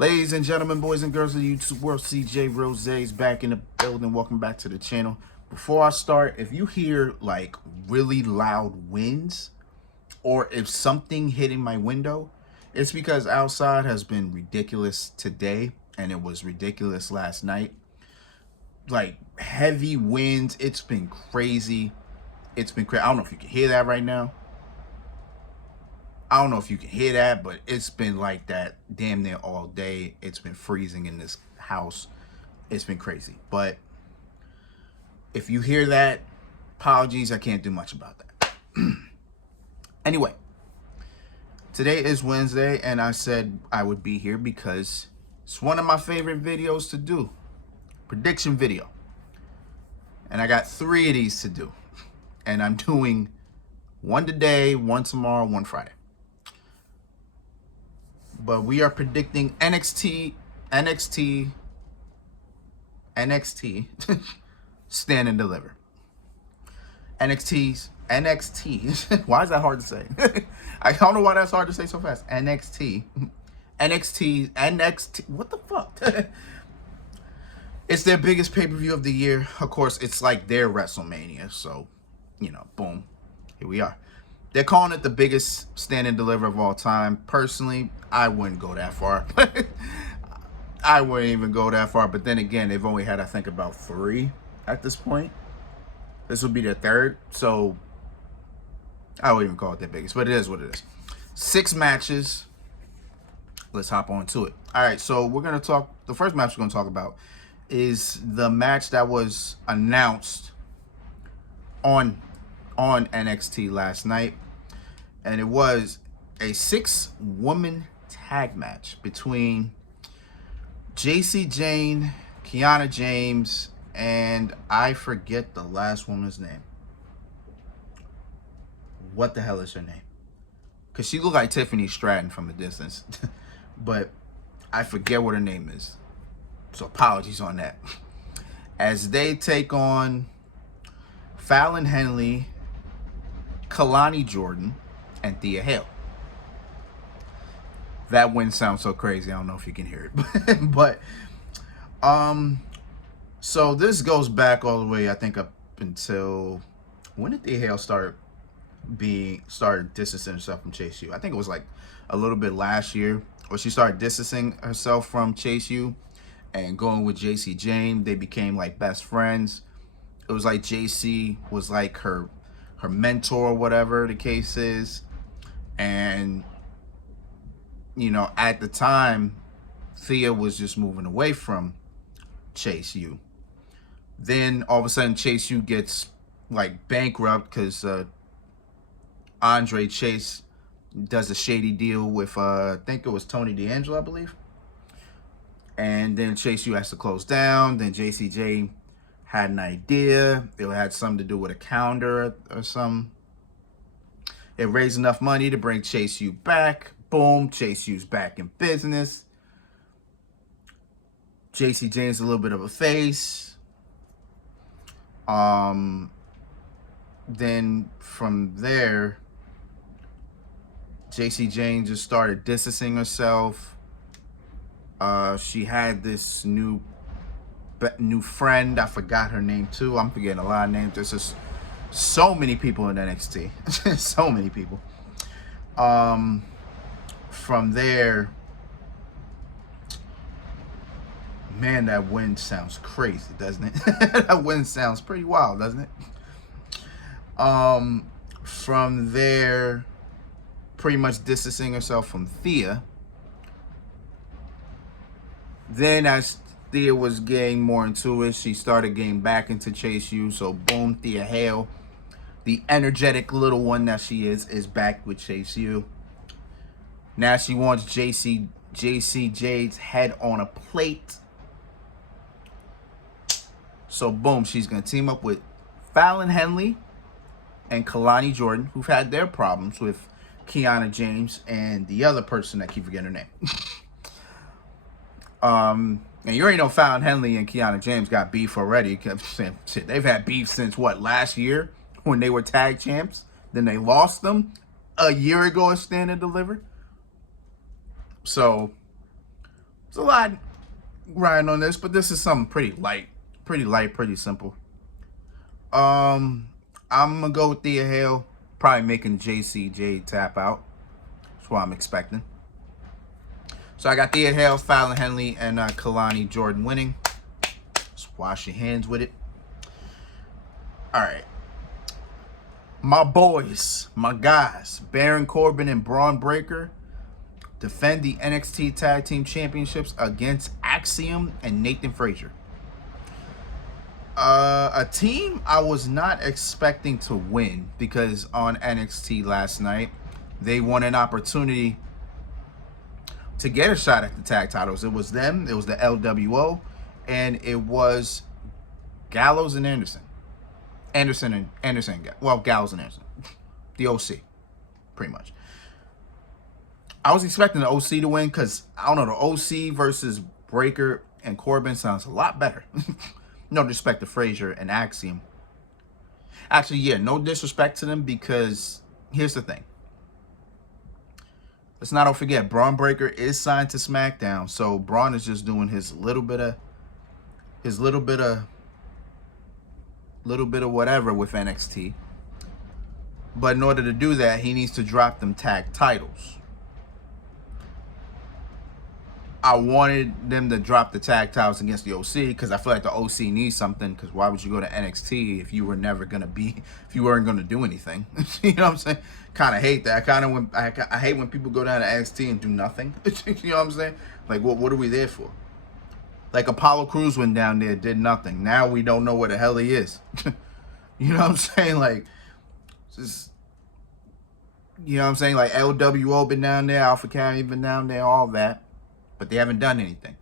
Ladies and gentlemen, boys and girls of the YouTube world, CJ Rose is back in the building. Welcome back to the channel. Before I start, if you hear like really loud winds or if something hitting my window, it's because outside has been ridiculous today and it was ridiculous last night. Like heavy winds, it's been crazy. It's been crazy. I don't know if you can hear that right now. I don't know if you can hear that, but it's been like that damn near all day. It's been freezing in this house. It's been crazy. But if you hear that, apologies. I can't do much about that. Anyway, today is Wednesday, and I said I would be here because it's one of my favorite videos to do. Prediction video. And I got 3 of these to do. And I'm doing one today, one tomorrow, one Friday. But we are predicting NXT, stand and deliver. NXT. Why is that hard to say? I don't know why that's hard to say so fast. NXT. What the fuck? It's their biggest pay-per-view of the year. Of course, it's like their WrestleMania. So, you know, boom. Here we are. They're calling it the biggest stand and deliver of all time. Personally, I wouldn't go that far. I wouldn't even go that far. But then again, they've only had, I think, about 3 at this point. This will be their 3rd. So I wouldn't even call it their biggest. But it is what it is. 6 matches. Let's hop on to it. All right, so we're going to talk. The first match we're going to talk about is the match that was announced on NXT last night, and it was a 6-woman tag match between Jacy Jayne, Kiana James, and I forget the last woman's name. What the hell is her name? Because she looked like Tiffany Stratton from a distance, but I forget what her name is. So apologies on that. As they take on Fallon Henley, Kalani Jordan, and Thea Hale. That wind sounds so crazy. I don't know if you can hear it. But so this goes back all the way, I think, up until when did Thea Hale started distancing herself from Chase U? I think it was like a little bit last year where she started distancing herself from Chase U and going with Jacy Jayne. They became like best friends. It was like JC was like her mentor, whatever the case is. And, you know, at the time, Thea was just moving away from Chase U. Then all of a sudden, Chase U gets like bankrupt because Andre Chase does a shady deal with, I think it was Tony D'Angelo, I believe. And then Chase U has to close down. Then Jacy Jayne had an idea. It had something to do with a calendar or something. It raised enough money to bring Chase U back. Boom, Chase U's back in business. Jacy Jayne's a little bit of a face. Then from there, Jacy Jayne just started distancing herself. She had this new friend. I forgot her name too. I'm forgetting a lot of names. There's just so many people in NXT. So many people. From there, man, that wind sounds crazy, doesn't it? That wind sounds pretty wild, doesn't it? From there, pretty much distancing herself from Thea. Then as Thea was getting more into it, she started getting back into Chase U. So boom, Thea Hale, the energetic little one that she is back with Chase U. Now she wants Jacy Jayne's head on a plate. So boom, she's going to team up with Fallon Henley and Kalani Jordan, who've had their problems with Kiana James and the other person, I keep forgetting her name. And you already know Fallon Henley and Kiana James got beef already. Shit, they've had beef since what, last year when they were tag champs. Then they lost them a year ago at Stand and Deliver. So It's a lot riding on this, but this is something pretty light, pretty simple. I'm gonna go with Thea Hale, probably making JCJ tap out. That's what I'm expecting. So I got Thea Hale, Fallon Henley, and Kalani Jordan winning. Just wash your hands with it. All right. My boys, my guys, Baron Corbin and Braun Breaker defend the NXT Tag Team Championships against Axiom and Nathan Frazier. A team I was not expecting to win because on NXT last night, they won an opportunity to get a shot at the tag titles. It was them, it was the LWO, and it was Gallows and Anderson. Gallows and Anderson. The OC, pretty much. I was expecting the OC to win because, I don't know, the OC versus Breaker and Corbin sounds a lot better. No disrespect to Frazier and Axiom. Actually, yeah, no disrespect to them because here's the thing. Let's not forget, Braun Breaker is signed to SmackDown, so Braun is just doing his little bit of whatever with NXT. But in order to do that, he needs to drop them tag titles. I wanted them to drop the tag titles against the OC because I feel like the OC needs something. Because why would you go to NXT if you weren't going to do anything? You know what I'm saying? Kind of hate that. I hate when people go down to NXT and do nothing. You know what I'm saying? Like, what are we there for? Like Apollo Crews went down there, did nothing. Now we don't know where the hell he is. You know what I'm saying? Like, just, you know what I'm saying? Like LWO been down there, Alpha Academy been down there, all that. But they haven't done anything.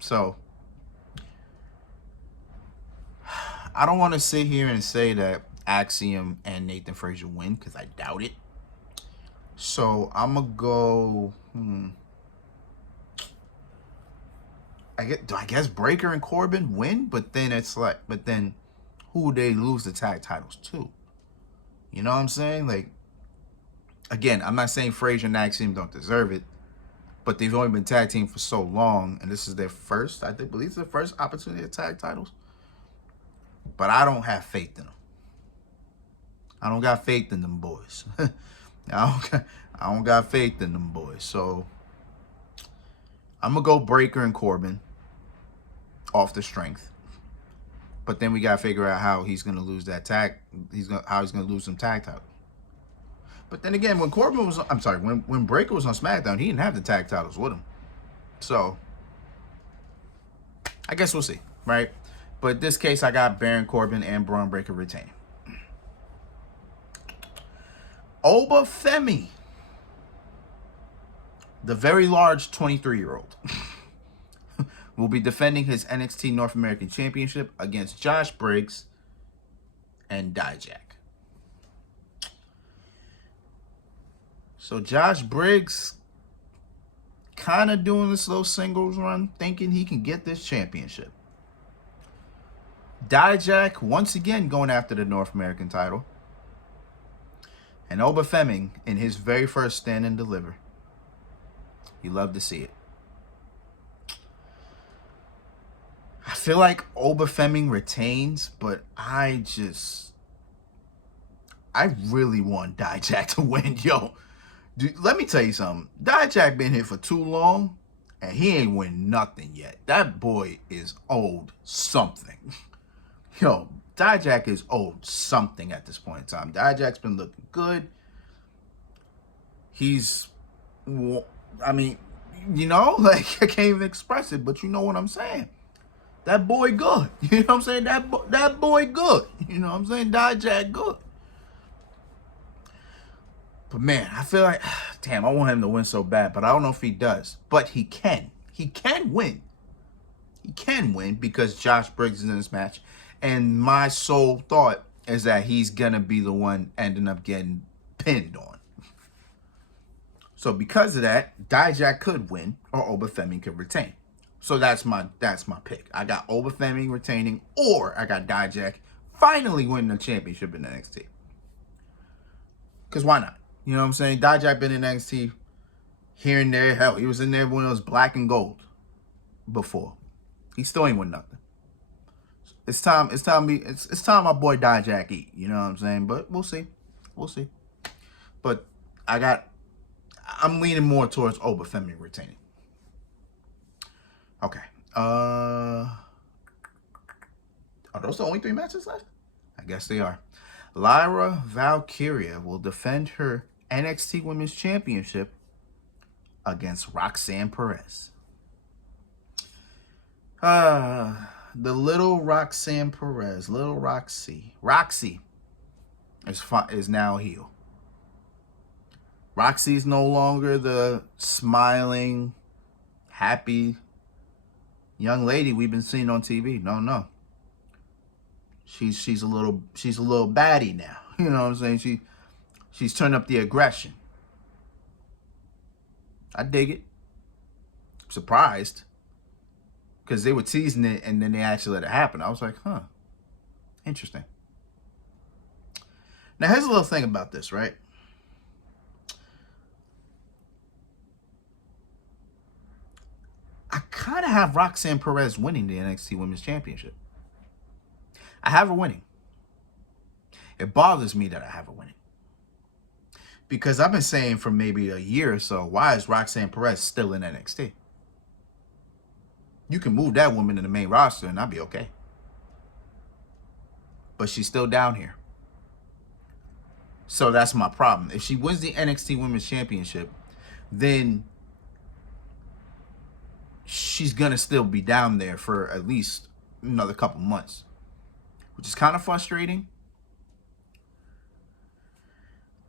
So, I don't want to sit here and say that Axiom and Nathan Frazier win because I doubt it. So, I'm going to go... I guess Breaker and Corbin win, but then who would they lose the tag titles to? You know what I'm saying? Like, again, I'm not saying Frazier and Axiom don't deserve it, but they've only been tag team for so long, and this is their first, I believe it's their first opportunity to tag titles. But I don't have faith in them. I don't got faith in them boys. I don't got faith in them boys. So I'm gonna go Breaker and Corbin off the strength. But then we gotta figure out how he's gonna lose that tag. How he's gonna lose some tag titles. But then again, when Breaker was on SmackDown, he didn't have the tag titles with him. So, I guess we'll see, right? But in this case, I got Baron Corbin and Braun Breaker retaining. Oba Femi, the very large 23-year-old, will be defending his NXT North American Championship against Josh Briggs and Dijak. So Josh Briggs kind of doing this little singles run, thinking he can get this championship. Dijak, once again, going after the North American title. And Oba Femi in his very first Stand and Deliver. You love to see it. I feel like Oba Femi retains, but I really want Dijak to win, yo. Dude, let me tell you something. Dijak been here for too long, and he ain't win nothing yet. That boy is owed something. Yo, Dijak is owed something at this point in time. Dijak's been looking good. I mean, you know, like, I can't even express it, but you know what I'm saying. That boy good. You know what I'm saying? That boy good. You know what I'm saying? Dijak good. But man, I feel like, damn, I want him to win so bad, but I don't know if he does. But he can. He can win. He can win because Josh Briggs is in this match. And my sole thought is that he's going to be the one ending up getting pinned on. So because of that, Dijak could win or Oba Femi could retain. So that's my pick. I got Oba Femi retaining, or I got Dijak finally winning the championship in NXT. Because why not? You know what I'm saying? Dijak been in NXT here and there. Hell, he was in there when it was black and gold. before. He still ain't won nothing. It's time. It's time my boy Dijak eat. You know what I'm saying? But we'll see. We'll see. But I'm leaning more towards Obafemi retaining. Okay. Are those the only 3 matches left? I guess they are. Lyra Valkyria will defend her NXT Women's Championship against Roxanne Perez. The little Roxanne Perez, little Roxy is now a heel. Roxy's no longer the smiling, happy young lady we've been seeing on TV. No. She's a little baddie now. You know what I'm saying? She's turned up the aggression. I dig it. Surprised. Because they were teasing it and then they actually let it happen. I was like, huh. Interesting. Now, here's a little thing about this, right? I kind of have Roxanne Perez winning the NXT Women's Championship. I have her winning. It bothers me that I have her winning. Because I've been saying for maybe a year or so, why is Roxanne Perez still in NXT? You can move that woman in the main roster and I'll be okay. But she's still down here. So that's my problem. If she wins the NXT Women's Championship, then she's going to still be down there for at least another couple months, which is kind of frustrating.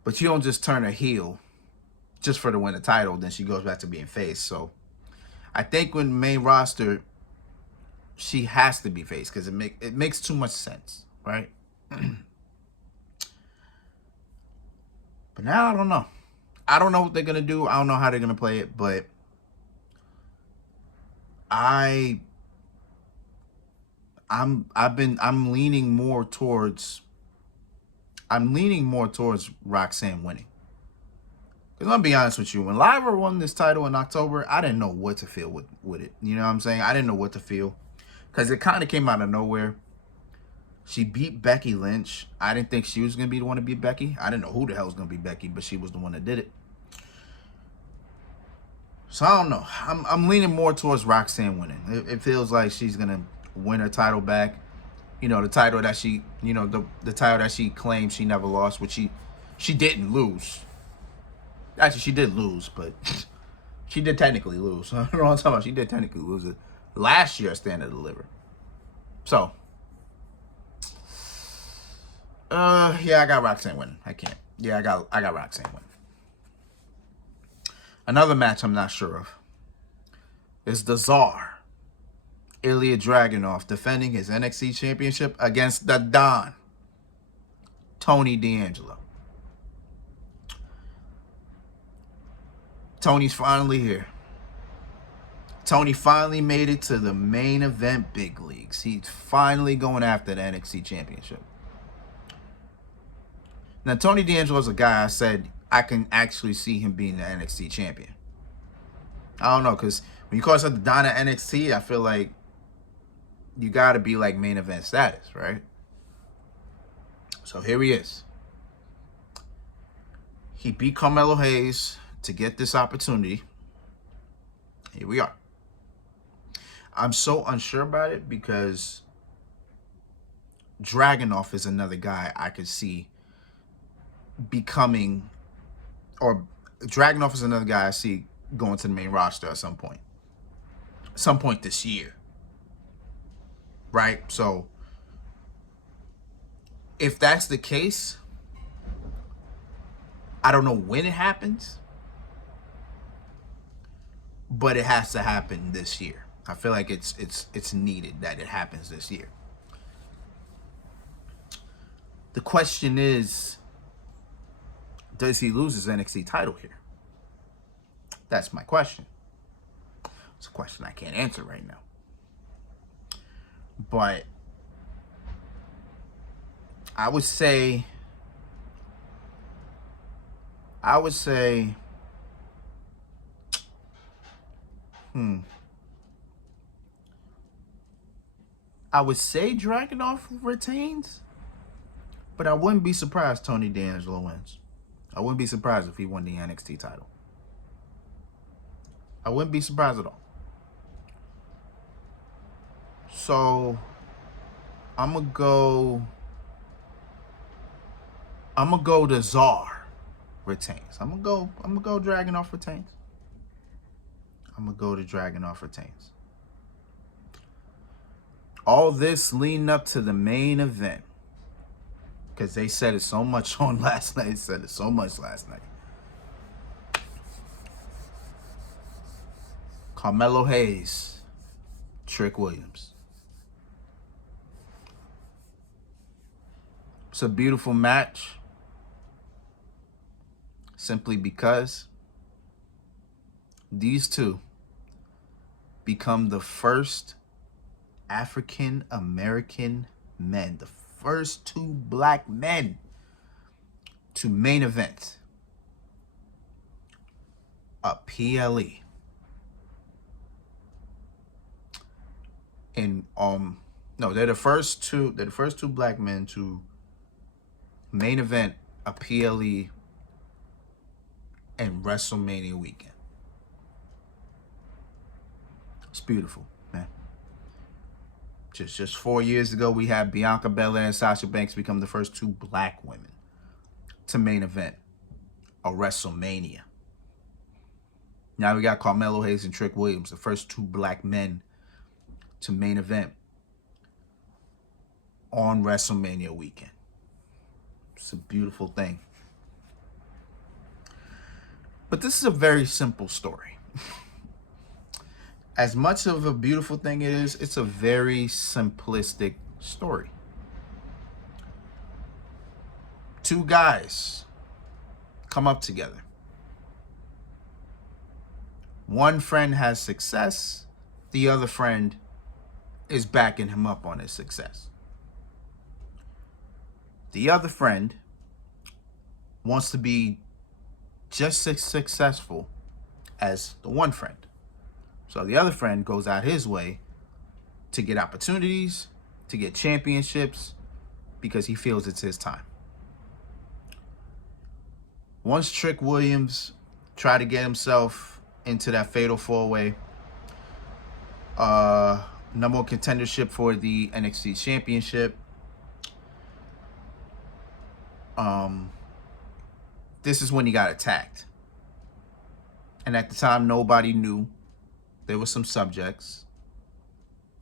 But you don't just turn her heel just for to win the title, then she goes back to being face. So I think when the main roster, she has to be face because it makes too much sense, right? But now I don't know. I don't know what they're gonna do. I don't know how they're gonna play it, but I'm leaning more towards Roxanne winning. Because I'm gonna be honest with you, when Lyra won this title in October, I didn't know what to feel with it. You know what I'm saying? I didn't know what to feel. Because it kind of came out of nowhere. She beat Becky Lynch. I didn't think she was going to be the one to beat Becky. I didn't know who the hell was going to beat Becky, but she was the one that did it. So I don't know. I'm leaning more towards Roxanne winning. It feels like she's going to win her title back. You know, the title that she, the title that she claimed she never lost, which she didn't lose. Actually, she did lose, but she did technically lose. I don't know what I'm talking about. She did technically lose it last year at Stand and Deliver. So, yeah, I got Roxanne winning. I can't. Yeah, I got Roxanne winning. Another match I'm not sure of is the Czar, Ilya Dragunov, defending his NXT Championship against the Don, Tony D'Angelo. Tony's finally here. Tony finally made it to the main event big leagues. He's finally going after the NXT Championship. Now, Tony D'Angelo is a guy I said I can actually see him being the NXT champion. I don't know, because when you call yourself the Don of NXT, I feel like you got to be like main event status, right? So here he is. He beat Carmelo Hayes to get this opportunity. Here we are. I'm so unsure about it because Dragunov is another guy I could see becoming, or Dragunov is another guy I see going to the main roster at some point. Some point this year. Right? So, if that's the case, I don't know when it happens, but it has to happen this year. I feel like it's needed that it happens this year. The question is, does he lose his NXT title here? That's my question. It's a question I can't answer right now. But I would say I would say Dragunov retains, but I wouldn't be surprised Tony D'Angelo wins. I wouldn't be surprised if he won the NXT title. I wouldn't be surprised at all. So I'm gonna go to Czar retains. I'm gonna go Dragunov retains. I'm gonna go to Dragunov retains. All this leading up to the main event, because they said it so much on last night. They said it so much last night. Carmelo Hayes, Trick Williams. It's a beautiful match, simply because these two become the first African American men, the first two black men to main event a PLE. And no, they're the first two black men to main event a PLE and WrestleMania weekend. It's beautiful, man. Just 4 years ago, we had Bianca Belair and Sasha Banks become the first two black women to main event a WrestleMania. Now we got Carmelo Hayes and Trick Williams, the first two black men to main event on WrestleMania weekend. It's a beautiful thing. But this is a very simple story. As much of a beautiful thing it is, it's a very simplistic story. Two guys come up together. One friend has success. The other friend is backing him up on his success. The other friend wants to be just as successful as the one friend. So the other friend goes out his way to get opportunities, to get championships, because he feels it's his time. Once Trick Williams tried to get himself into that fatal four-way, number one contendership for the NXT championship, this is when he got attacked. And at the time, nobody knew. There were some subjects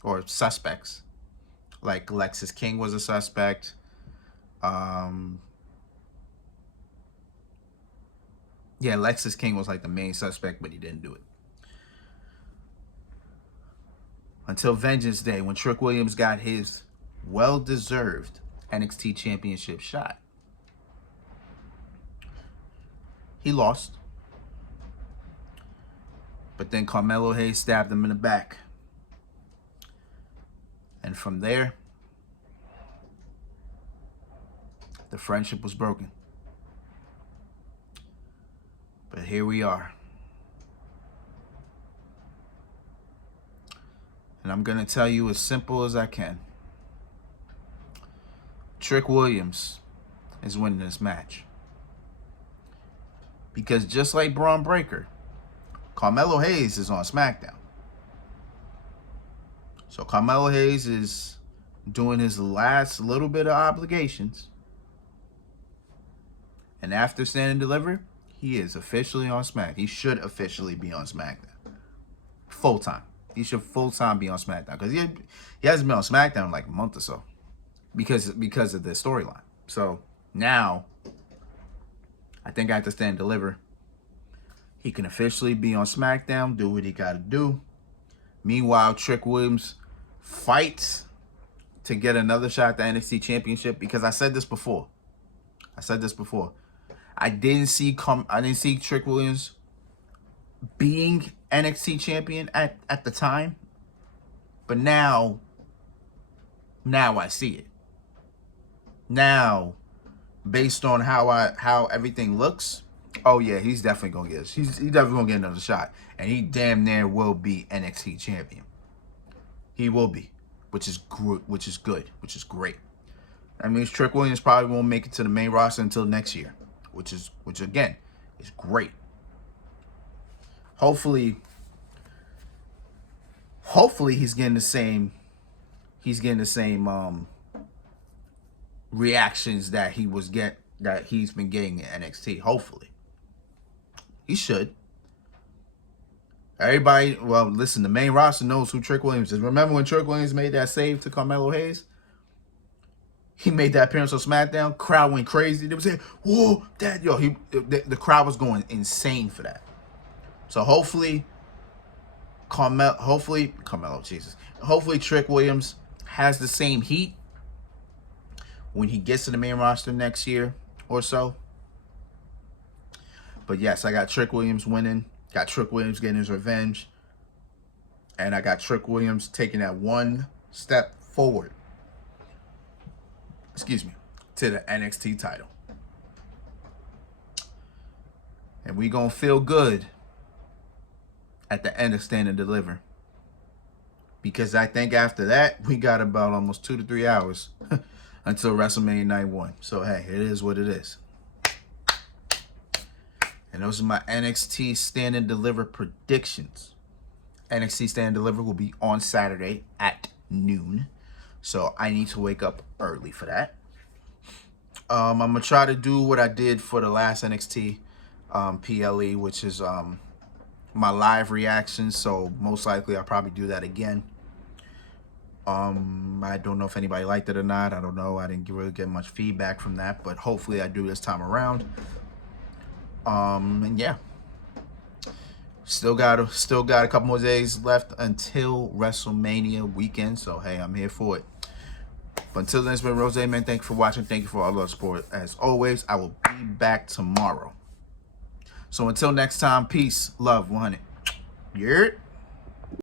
or suspects. Like Lexis King was a suspect. Lexis King was like the main suspect, but he didn't do it. Until Vengeance Day, when Trick Williams got his well-deserved NXT championship shot. He lost. But then Carmelo Hayes stabbed him in the back. And from there, the friendship was broken. But here we are. And I'm going to tell you as simple as I can. Trick Williams is winning this match. Because just like Braun Breaker, Carmelo Hayes is on SmackDown. So Carmelo Hayes is doing his last little bit of obligations. And after Stand and Deliver, he is officially on SmackDown. He should officially be on SmackDown. Full-time. He should full-time be on SmackDown. Because he hasn't been on SmackDown in like a month or so. Because of the storyline. So now, I think after Stand and Deliver, he can officially be on SmackDown, do what he got to do. Meanwhile, Trick Williams fights to get another shot at the NXT Championship, because I said this before. I didn't see Trick Williams being NXT champion at the time, but now I see it. Now, based on how everything looks, oh yeah, he's definitely gonna get. He's definitely gonna get another shot, and he damn near will be NXT champion. He will be. which is good, which is great. That means Trick Williams probably won't make it to the main roster until next year, which again is great. Hopefully he's getting the same reactions that he's been getting in NXT. Hopefully. He should. Everybody, well, listen, the main roster knows who Trick Williams is. Remember when Trick Williams made that save to Carmelo Hayes? He made that appearance on SmackDown. Crowd went crazy. They were saying, "Whoa, that yo!" The crowd was going insane for that. So hopefully Trick Williams has the same heat when he gets to the main roster next year or so. But yes, I got Trick Williams winning. Got Trick Williams getting his revenge. And I got Trick Williams taking that one step forward. To the NXT title. And we gonna feel good at the end of Stand and Deliver. Because I think after that, we got about almost 2 to 3 hours until WrestleMania Night 1. So, hey, it is what it is. And those are my NXT Stand and Deliver predictions. NXT Stand and Deliver will be on Saturday at noon. So I need to wake up early for that. I'm going to try to do what I did for the last NXT PLE, which is my live reactions. So most likely I'll probably do that again. I don't know if anybody liked it or not. I don't know. I didn't really get much feedback from that. But hopefully I do this time around. And yeah. Still got a couple more days left until WrestleMania weekend. So, hey, I'm here for it. But until then, it's been Rose, man. Thank you for watching. Thank you for all the support. As always, I will be back tomorrow. So until next time, peace, love, 100. You heard?